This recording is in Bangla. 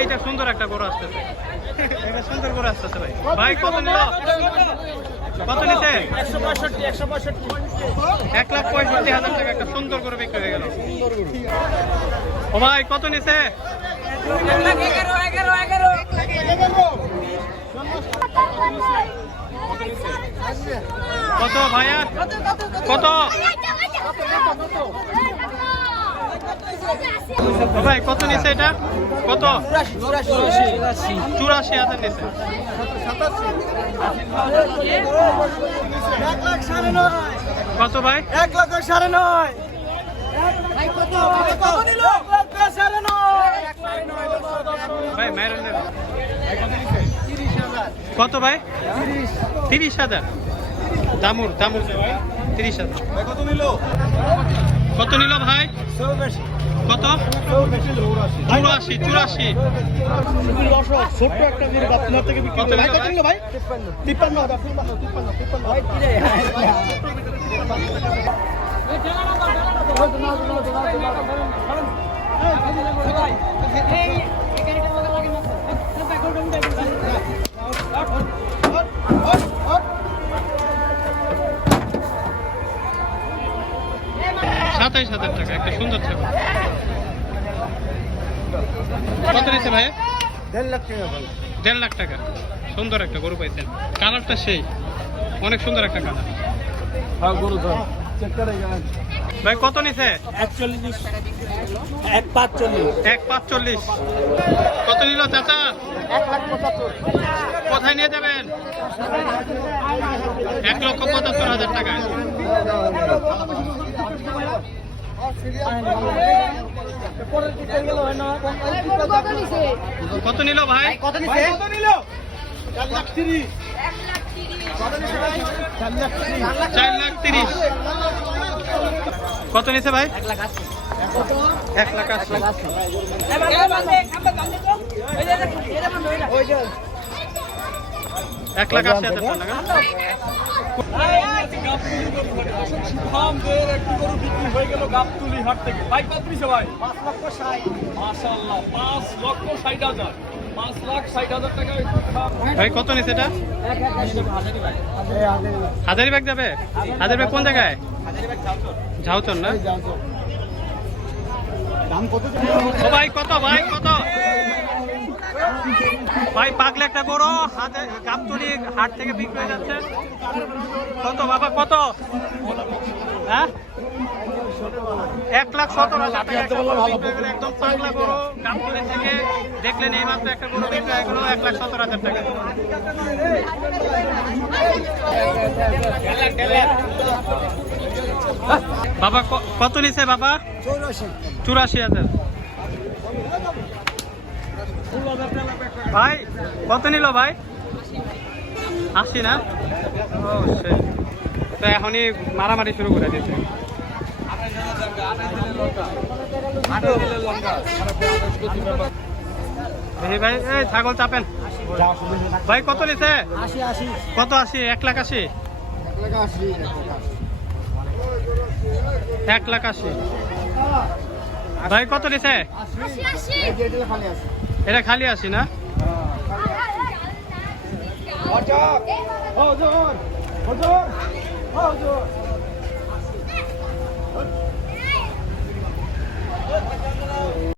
এইটা সুন্দর একটা গরু আসতেছে, এটা সুন্দর গরু আসতেছে ভাই। ভাই কত নিল, কত নিছে? 1,65,000 টাকা একটা সুন্দর গরু বিক্রি হয়ে গেল। ও ভাই কত নিছে? কত ভাইয়া, কত ভাই কত নিছে এটা? কত? 84,000 নিছে। কত ভাই? 1,09,500। ভাই মাইরেন না। কত ভাই? 30,000। দামুর 30,000। কত নিল? কত নিল ভাই? কত? 84। ছোট্ট একটা মেয়ের আপনার থেকে বিক্রি কত ভাই, কত নিল ভাই? 27,000 টাকা একটা সুন্দর ছাগল। কত নিচ্ছে ভাই? 1.5 লাখ টাকা ভাই। 1.5 লাখ টাকা সুন্দর একটা গরু পাইছেন। কালারটা সেই অনেক সুন্দর একটা কালার। হ্যাঁ গরু ধর চেক করে গেলেন ভাই কত নিছে? 1,45,000। কত নিল চাচা? 1,75,000। কোথায় নিয়ে যাবেন? 1,75,000 টাকা। কত নিল ভাই? কত নিল? 4,30,000। 4,30,000। কত নিছে ভাই? 1,80,000। 1,80,000 টাকা। ভাই কত নিছে এটা? হাজারিবাগ যাবে? হাজারিবাগ কোন জায়গায়? ঝাউচর না? ও ভাই কত? ভাই কত? ভাই পাগলে একটা গরু গাবতলী হাট থেকে বিক্রি হয়ে যাচ্ছে। কত বাবা কত? হ্যাঁ 1,17,000 টাকা একদম পাগলা গরু গাবতলী থেকে দেখলেন এই মাত্র একটা গরু বিক্রি হয়ে গেল 1,17,000 টাকা। বাবা কত নিছে বাবা? 84,000। ভাই কত নিল ভাই? 80 না? ও সেই তো এখনই মারামারি শুরু করে দিয়েছে। ভাই এই ছাগল চাপেন ভাই। কত নিছে? 80। কত? 80। 1,80,000। 1,80,000 ভাই কত নিছে? এটা খালি 80 না?